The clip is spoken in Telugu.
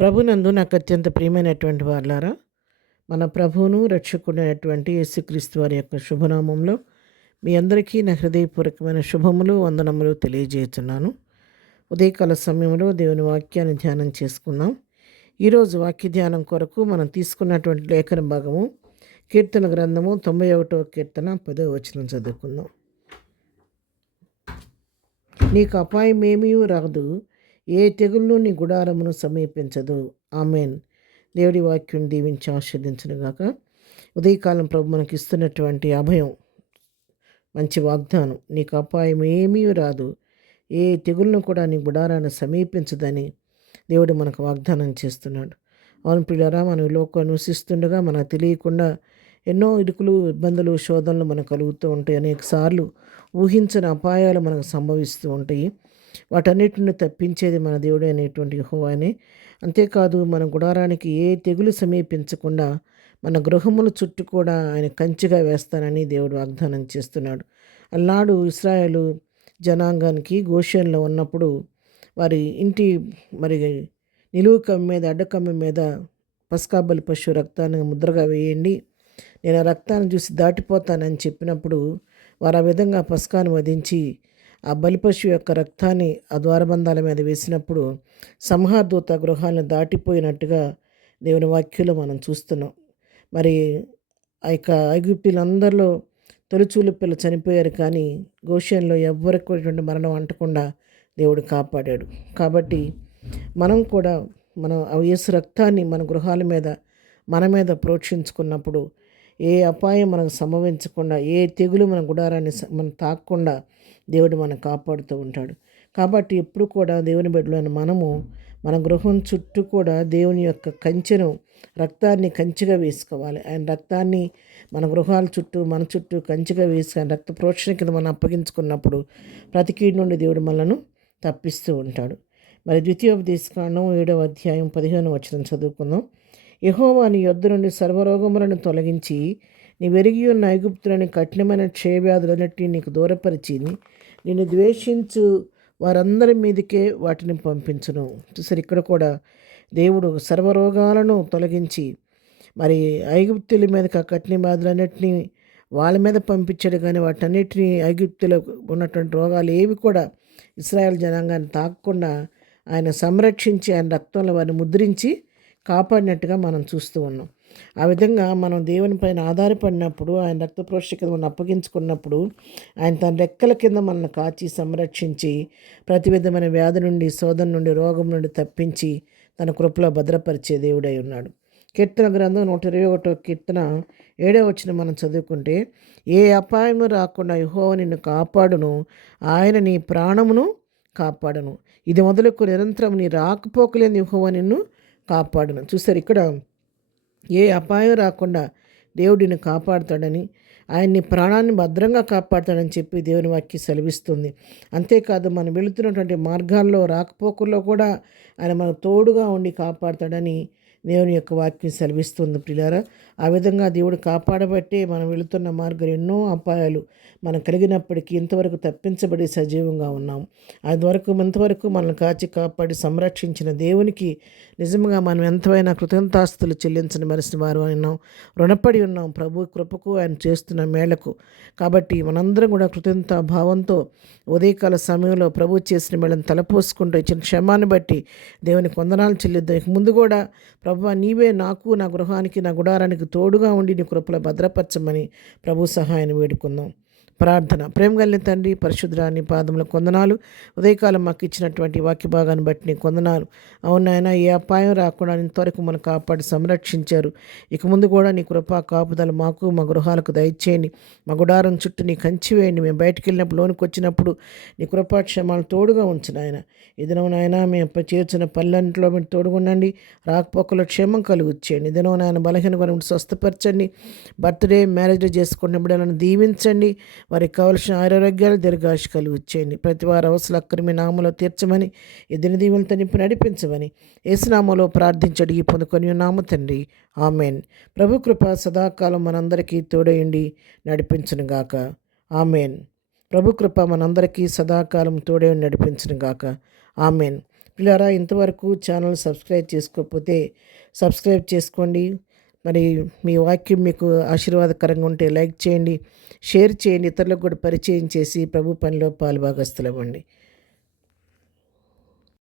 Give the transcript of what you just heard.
ప్రభునందు నాకు అత్యంత ప్రియమైనటువంటి వారులారా, మన ప్రభువును రక్షకుడైనటువంటి యేసుక్రీస్తు వారి యొక్క శుభనామంలో మీ అందరికీ నా హృదయపూర్వకమైన శుభములు వందనములు తెలియజేస్తున్నాను. ఉదయకాల సమయంలో దేవుని వాక్యాన్ని ధ్యానం చేసుకుందాం. ఈరోజు వాక్య ధ్యానం కొరకు మనం తీసుకున్నటువంటి లేఖన భాగము కీర్తన గ్రంథము 91వ కీర్తన 10వ వచనం చదువుకుందాం. నీకు అపాయమేమీ రాదు, ఏ తెగుళ్ళు నీ గుడారమును సమీపించదు. ఆమెన్. దేవుడి వాక్యం దీవించి ఆస్వాదించునుగాక. ఉదయకాలం ప్రభు మనకి ఇస్తున్నటువంటి అభయం, మంచి వాగ్దానం. నీకు అపాయం ఏమీ రాదు, ఏ తెగుళ్ళను కూడా నీ గుడారాన్ని సమీపించదని దేవుడు మనకు వాగ్దానం చేస్తున్నాడు. అవును ప్రియులారా, మనం ఈ లోకం నివసిస్తుండగా మనకు తెలియకుండా ఎన్నో ఇరుకులు, ఇబ్బందులు, శోధనలు మనకు కలుగుతూ ఉంటాయి. అనేక సార్లు ఊహించని అపాయాలు మనకు సంభవిస్తూ ఉంటాయి. వాటన్నిటిని తప్పించేది మన దేవుడు అనేటువంటి యెహోవానే. అంతేకాదు, మన గుడారానికి ఏ తెగులు సమీపించకుండా మన గృహముల చుట్టూ కూడా ఆయన కంచిగా వేస్తానని దేవుడు వాగ్దానం చేస్తున్నాడు. అల్నాడు ఇశ్రాయేలు జనాంగానికి గోషెన్లో ఉన్నప్పుడు వారి ఇంటి నిలువు కమ్మి మీద, అడ్డకమ్మి మీద పస్కా బలి పశువు రక్తాన్ని ముద్రగా వేయండి, నేను ఆ రక్తాన్ని చూసి దాటిపోతానని చెప్పినప్పుడు వారు ఆ విధంగా పస్కాను వధించి ఆ బలిపశువు యొక్క రక్తాన్ని ఆ ద్వారబంధాల మీద వేసినప్పుడు సంహారదూత గృహాలను దాటిపోయినట్టుగా దేవుని వాక్యంలో మనం చూస్తున్నాం. మరి ఆ యొక్క ఐగుప్తీలందరిలో తొలిచూలు పిల్ల చనిపోయారు, కానీ గోషెన్లో ఎవ్వరికి మరణం అంటకుండా దేవుడు కాపాడాడు. కాబట్టి మనం కూడా యేసు రక్తాన్ని మన గృహాల మీద, మన మీద ప్రోక్షించుకున్నప్పుడు ఏ అపాయం మనకు సంభవించకుండా, ఏ తెగులు మన గుడారాన్ని మనం తాకకుండా దేవుడు మనకు కాపాడుతూ ఉంటాడు. కాబట్టి ఎప్పుడు కూడా దేవుని బిడ్డలైన మనము మన గృహం చుట్టూ కూడా దేవుని యొక్క కంచెను, రక్తాన్ని కంచిగా వేసుకోవాలి. ఆయన రక్తాన్ని మన గృహాల చుట్టూ, మన చుట్టూ కంచిగా వేసి ఆయన రక్త ప్రోక్షణ కింద మనం అప్పగించుకున్నప్పుడు ప్రతి కీడు నుండి దేవుడు మనలను తప్పిస్తూ ఉంటాడు. మరి ద్వితీయోపదేశకాండం 7వ అధ్యాయం 15వ వచనం చదువుకుందాం. యెహోవా నీ యొద్ద నుండి సర్వరోగములను తొలగించి నీ వెరిగి ఉన్న ఐగుప్తులని కఠినమైన క్షయవ్యాధులన్నిటినీ నీకు దూరపరిచి నిన్ను ద్వేషించు వారందరి మీదకే వాటిని పంపించును. చూసారు, ఇక్కడ కూడా దేవుడు సర్వరోగాలను తొలగించి మరి ఐగుప్తుల మీదకి ఆ కఠిన బాధలన్నింటినీ వాళ్ళ మీద పంపించాడు. కానీ వాటన్నిటినీ, ఐగుప్తులో ఉన్నటువంటి రోగాలు ఏవి కూడా ఇశ్రాయేల్ జనాంగాన్ని తాకకుండా ఆయన సంరక్షించి ఆయన రక్తంలో వారిని ముద్రించి కాపాడినట్టుగా మనం చూస్తూ ఉన్నాం. ఆ విధంగా మనం దేవుని పైన ఆధారపడినప్పుడు, ఆయన రక్త ప్రోక్షణ మనం అప్పగించుకున్నప్పుడు ఆయన తన రెక్కల కింద మనల్ని కాచి సంరక్షించి ప్రతి విధమైన వ్యాధి నుండి, శోధన నుండి, రోగం నుండి తప్పించి తన కృపలో భద్రపరిచే దేవుడై ఉన్నాడు. కీర్తన గ్రంథం 121వ కీర్తన 7వ వచనం మనం చదువుకుంటే, ఏ అపాయము రాకుండా యెహోవా నిన్ను కాపాడును, ఆయన నీ ప్రాణమును కాపాడును. ఇది మొదలుకు నిరంతరం నీ రాకపోకలేని యెహోవా నిన్ను కాపాడును. చూసారు, ఇక్కడ ఏ అపాయం రాకుండా దేవుడిని కాపాడుతాడని, ఆయన్ని ప్రాణాన్ని భద్రంగా కాపాడుతాడని చెప్పి దేవుని వాక్యం సెలవిస్తుంది. అంతేకాదు, మనం వెళుతున్నటువంటి మార్గాల్లో, రాకపోకల్లో కూడా ఆయన మనకు తోడుగా ఉండి కాపాడుతాడని దేవుని యొక్క వాక్యం సెలవిస్తుంది. ప్రియులారా, ఆ విధంగా దేవుడు కాపాడబట్టే మనం వెళుతున్న మార్గం ఎన్నో అపాయాలు మనం కలిగినప్పటికీ ఇంతవరకు తప్పించబడి సజీవంగా ఉన్నాం. ఇంతవరకు మనల్ని కాచి కాపాడి సంరక్షించిన దేవునికి నిజంగా మనం ఎంతైనా కృతజ్ఞతాస్తులు చెల్లించని మరిసిన వారు ఉన్నాం, రుణపడి ఉన్నాం ప్రభు కృపకు, ఆయన చేస్తున్న మేళకు. కాబట్టి మనందరం కూడా కృతజ్ఞతా భావంతో ఉదయకాల సమయంలో ప్రభు చేసిన మేళను తలపోసుకుంటూ ఇచ్చిన క్షమాన్ని బట్టి దేవునికి వందనాలు చెల్లిద్దాం. ఇక ముందు కూడా ప్రభువా, నీవే నాకు, నా గృహానికి, నా గుడారానికి తోడుగా ఉండి నీ కృపలో భద్రపరచమని ప్రభు సహాయాన్ని వేడుకుందాం. ప్రార్థన. ప్రేమ కలిగిన తండ్రి, పరిశుద్ధుడా, నీ పాదములకు వందనాలు. ఉదయకాలం మాకు ఇచ్చినటువంటి వాక్య భాగాన్ని బట్టి నీకు వందనాలు. అవునాయన, ఏ అపాయం రాకుండా ఇంతవరకు మనం కాపాడి సంరక్షించారు. ఇక ముందు కూడా నీ కృపా కాపుదల మాకు, మా గృహాలకు దయచేయండి. మా గుడారం చుట్టూ నీ కంచి వేయండి. మేము బయటికి వెళ్ళినప్పుడు, లోనికి వచ్చినప్పుడు నీ కృపాక్షేమాలు తోడుగా ఉంచు నాయన. ఇదినో నాయన, మేము చేర్చిన పల్లెంట్లో మీరు తోడుగుండండి. రాకపోకలో క్షేమం కలుగుచ్చేయండి. ఇదినో నాయన, బలహీన గురించి స్వస్థపరచండి. బర్త్డే, మ్యారేజ్ చేసుకునే బిడ్డలను దీవించండి. వారికి కావలసిన ఆరోగ్యాలు, దీర్ఘాయుష కలుగుచ్చేయండి. ప్రతి వారి అవసరాలు అక్కడి నామలో తీర్చమని, ఎదిన దీవులతో నింపి నడిపించమని యేసునామములో ప్రార్థించి అడిగి పొందుకొని ఉన్నాము తండ్రి. ఆమెన్. ప్రభు కృప సదాకాలం మనందరికీ తోడయండి నడిపించునుగాక. ఆమెన్. ప్రభు కృప మనందరికీ సదాకాలం తోడయండి నడిపించునుగాక. ఆమెన్. పిల్లరా ఇంతవరకు ఛానల్ సబ్స్క్రైబ్ చేసుకోకపోతే సబ్స్క్రైబ్ చేసుకోండి. మరి మీ వాక్యం మీకు ఆశీర్వాదకరంగా ఉంటే లైక్ చేయండి, షేర్ చేయండి, ఇతరులకు కూడా పరిచయం చేసి ప్రభు పనిలో పాలుభాగస్తులవ్వండి.